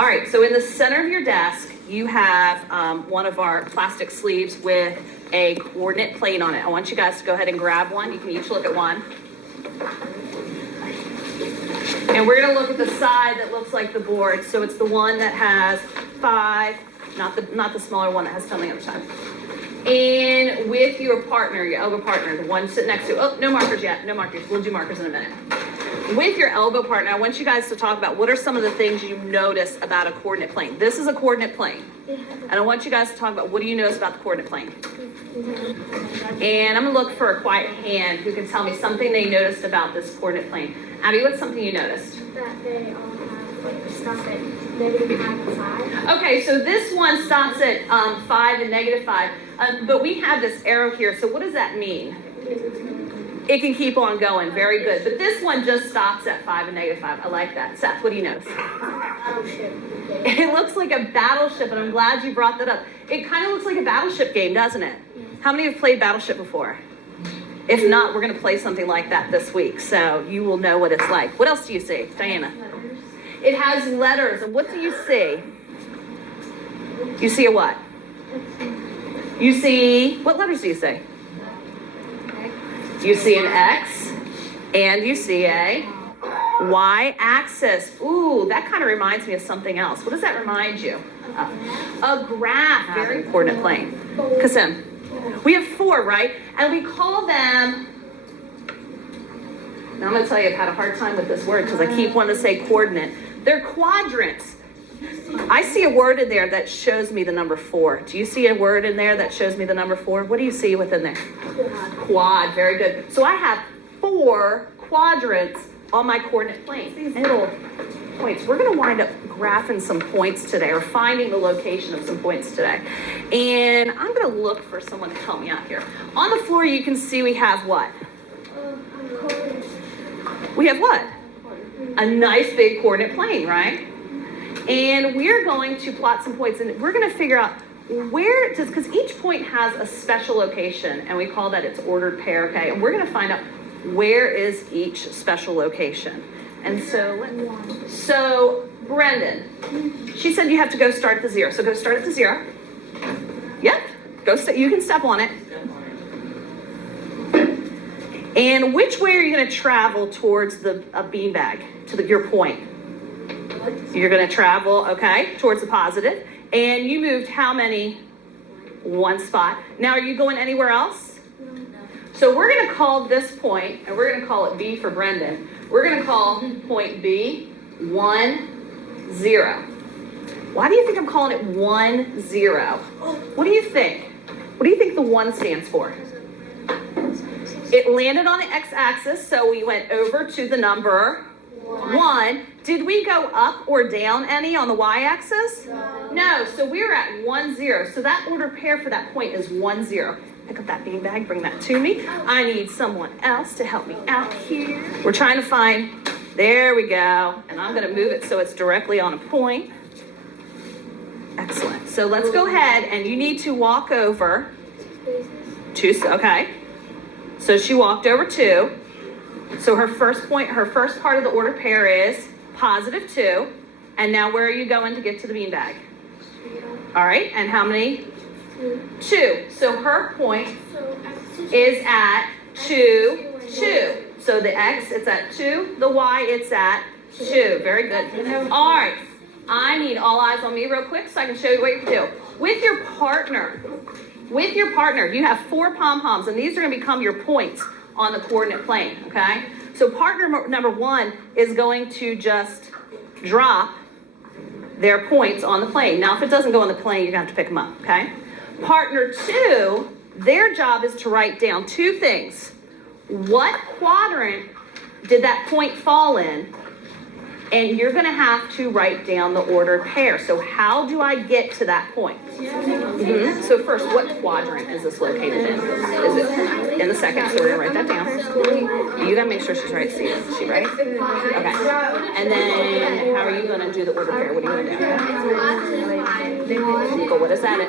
All right, so in the center of your desk, you have one of our plastic sleeves with a coordinate plane on it. I want you guys to go ahead and grab one. You can each look at one. And we're gonna look at the side that looks like the board. So it's the one that has 5, not the smaller one that has 10 on the other side. And with your partner, your elbow partner, the one sitting next to, oh, no markers yet, no markers. We'll do markers in a minute. With your elbow partner, I want you guys to talk about what are some of the things you notice about a coordinate plane. This is a coordinate plane. And I want you guys to talk about what do you notice about the coordinate plane. And I'm gonna look for a quiet hand who can tell me something they noticed about this coordinate plane. Abby, what's something you noticed? That they all have like stuff at -5 and 5. Okay, so this one stops at 5 and -5, but we have this arrow here. So what does that mean? It can keep on going. Very good. But this one just stops at 5 and -5. I like that. Seth, what do you notice? Battleship. It looks like a battleship, and I'm glad you brought that up. It kind of looks like a battleship game, doesn't it? How many have played Battleship before? If not, we're going to play something like that this week, so you will know what it's like. What else do you see, Diana? Letters. It has letters, and what do you see? You see a what? You see, what letters do you see? You see an X, and you see a Y axis. Ooh, that kind of reminds me of something else. What does that remind you of? A graph. Very coordinate plane. Kasim. We have 4, right? And we call them, now I'm going to tell you I've had a hard time with this word because I keep wanting to say coordinate. They're quadrants. I see a word in there that shows me the number 4. Do you see a word in there that shows me the number 4? What do you see within there? Quad. Very good. So I have 4 quadrants on my coordinate plane. These little points. We're going to wind up graphing some points today, or finding the location of some points today. And I'm going to look for someone to help me out here. On the floor, you can see we have what? We have what? A nice big coordinate plane, right? And we're going to plot some points, and we're going to figure out where does, because each point has a special location, and we call that its ordered pair, okay? And we're going to find out where is each special location. And so Brendan, she said you have to go start at the 0. So go start at the 0. Yep, you can step on it. And which way are you going to travel towards a beanbag, to your point? You're going to travel, okay, towards the positive. And you moved how many? 1 spot. Now, are you going anywhere else? No. So we're going to call this point, and we're going to call it B for Brendan. We're going to call point B 1, 0. Why do you think I'm calling it 1, 0? What do you think? What do you think the 1 stands for? It landed on the x-axis, so we went over to the number 1. Did we go up or down any on the y-axis? No. So we're at 1, 0. So that ordered pair for that point is 1, 0. Pick up that beanbag, bring that to me. I need someone else to help me out here. We're trying to find, there we go. And I'm going to move it so it's directly on a point. Excellent. So let's go ahead, and you need to walk over 2, okay. So she walked over 2. So her first point, her first part of the ordered pair is positive 2. And now where are you going to get to the beanbag? All right, and how many? 2. So her point is at 2, 2. So the x, it's at 2. The y, it's at 2. Very good. All right, I need all eyes on me real quick so I can show you what you can do. With your partner, you have 4 pom-poms, and these are going to become your points on the coordinate plane, okay? So partner number 1 is going to just drop their points on the plane. Now, if it doesn't go on the plane, you're going to have to pick them up, okay? Partner 2, their job is to write down 2 things. What quadrant did that point fall in? And you're going to have to write down the ordered pair. So how do I get to that point? So first, what quadrant is this located in? Is it in the second? So we're going to write that down. You got to make sure she's right. See, is she right? Okay. And then how are you going to do the ordered pair? What are you going to do? Go, what is that?